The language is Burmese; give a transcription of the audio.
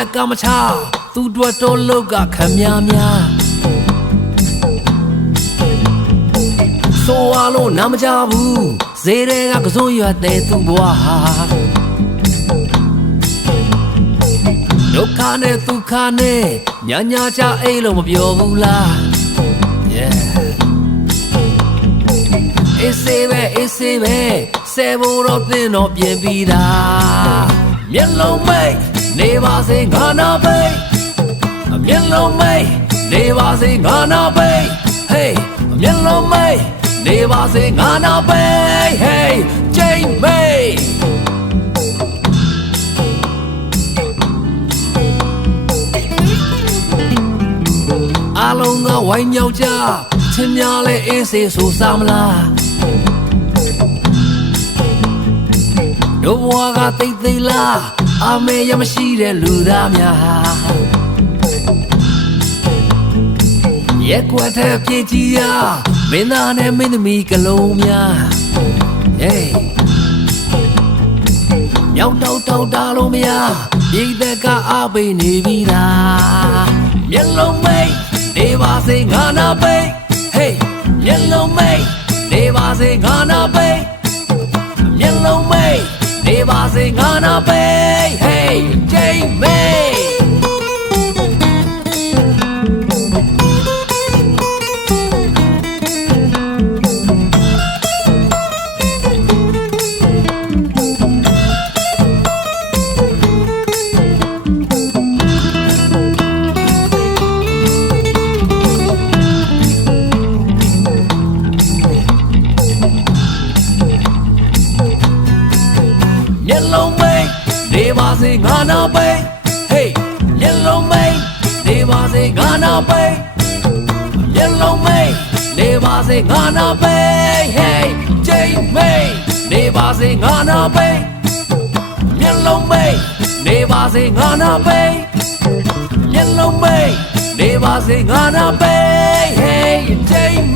နဲ့ကမချသူတို့တော့လောက်ကခံများများဆိုရလို့နားမကြဘူးဈေးတွေကကစုံရွက်တဲ့သူဘွားဒုက္ခနဲ့ဒုက္ခနဲ့ညာညာချအိတ်လို့မပြောဘူးလား အေးစေးပဲဆယ်ဖို့တော့သင်တော့ပြင်ပြီးတာမျက်လုံးမိတ်နေပါစေငါနာပိတ်မျက်လုံးမိတ်နေပါစေငါနာပိတ် Hey မျက်လုံးမိတ်နေပါစေငါနာပိတ် Hey ချိန်မိတ်အားလုံးကဝိုင်းညောက်ကြချင်းများလဲအေးစေးဆိုစားမလားတို့ဘွားကတိတ်သိလားအမေရမရှိတဲ့လူသားများရက်ွက်တဲ့ပြေကြီးရမင်းသားနဲ့မင်းသမီးကလုံးများ Hey မြောက်တောက်တာလို့မရပြည်သက်ကအားပေးနေပြီလားမျက်လုံးမိတ်နေပါစေငါနာပိတ် Hey မျက်လုံးမိတ်နေပါစေငါနာပိတ်မျက်လုံးမိတ်နေပါစေငါနာပိတ် Hey ချိန်မိတ်မျက်လုံးမိတ်နေပါစေငါနာပိတ် Hey မျက်လုံးမိတ်နေပါစေငါနာပိတ်မျက်လုံးမိတ်နေပါစေငါနာပိတ် Hey ချိန်မိတ်နေပါစေငါနာပိတ်မျက်လုံးမိတ်နေပါစေငါနာပိတ်မျက်လုံးမိတ်နေပါစေငါနာပိတ် Hey ချိန်